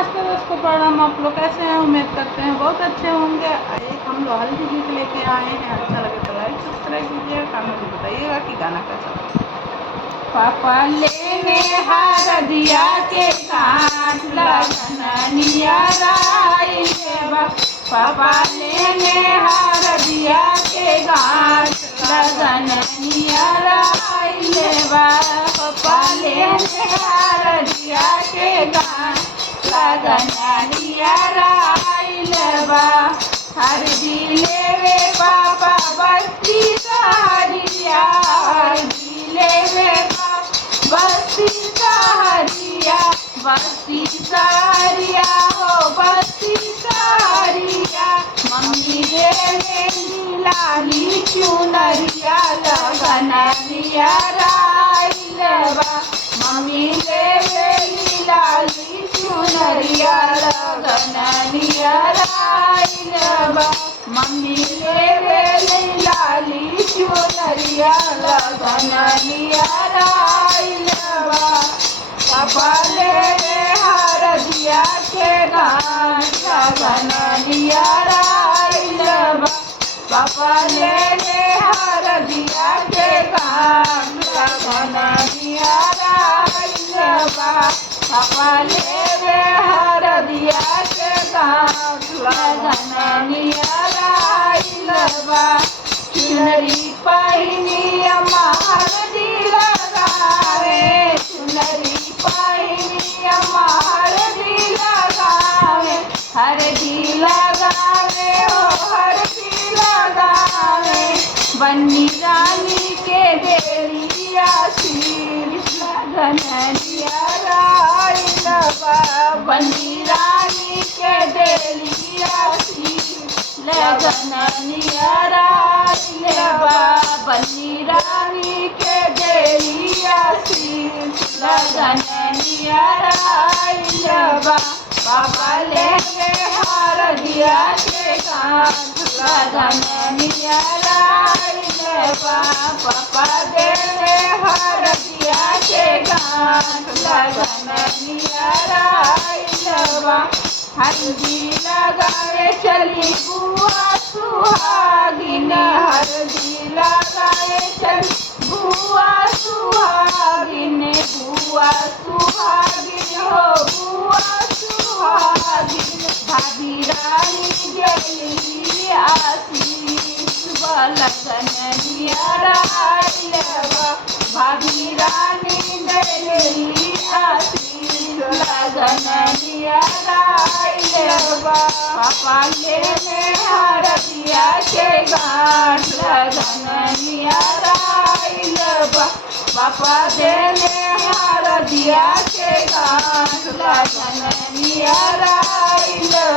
नमस्ते दोस्तों, प्रणाम। आप लोग कैसे हैं? उम्मीद करते हैं बहुत अच्छे होंगे। एक हम लोग हल्दी गीत लेके आए हैं। अच्छा लगे तो लाइक सब्सक्राइब कीजिए, कमेंट में बताइएगा कि गाना कैसा लगा। पापा लेने हार दिया के काट लगनिया राई लेवा। पापा लेने हार दिया के काट लगनिया राई लेवा। पापा लेने हार दिया के काट लगनिया राई लेवा। हर दिले वे पापा बस्ती सहारिया। हर दिले वे बस्ती सहारिया। बस्ती सहारिया हो बस्ती सहारिया। मम्मी रे लाली चुनरिया लगनिया राई लेवा। मम्मी रे लाली चुनरिया लगनिया राई लेवा। मम्मी ले लाली चुनरिया लगनिया राई लेवा। पापा ले हार दिया के गान लगनिया राई लेवा। पापा ले हार दिया के गान लगनिया राई लेवा। पापा ले हार दिया के गान लगनिया राई लेवा। चुनरी पहिनी अमार दी लगावे। चुनरी पहिनी अमार दी लगावे। हर दी लगावे हो हर दी लगावे। बन्नी रानी के देली आशीष लगनिया राई लेवा। बन्नी रानी के देली आशीष लगनिया राई लेवा। बन्नी रानी के देली आशीष लगनिया राई लेवा। पापा ले हार दिया के कान लगनिया राई लेवा। पापा दे हार दिया के कान लगनिया राई लेवा। हल्दी लगावे चली बुआ सुहागिन। हल्दी लगावे चली बुआ सुहागिन। बुआ सुहागिन हो बुआ सुहागिन। भाभी रानी गेली आशीष लगनिया राई लेवा। भाभी रानी गेली आशीष लगनिया राई लेवा। पापा लेने हार दिया के गान लगनिया राई लेवा। पापा देने हार दिया के गान लगनिया राई लेवा।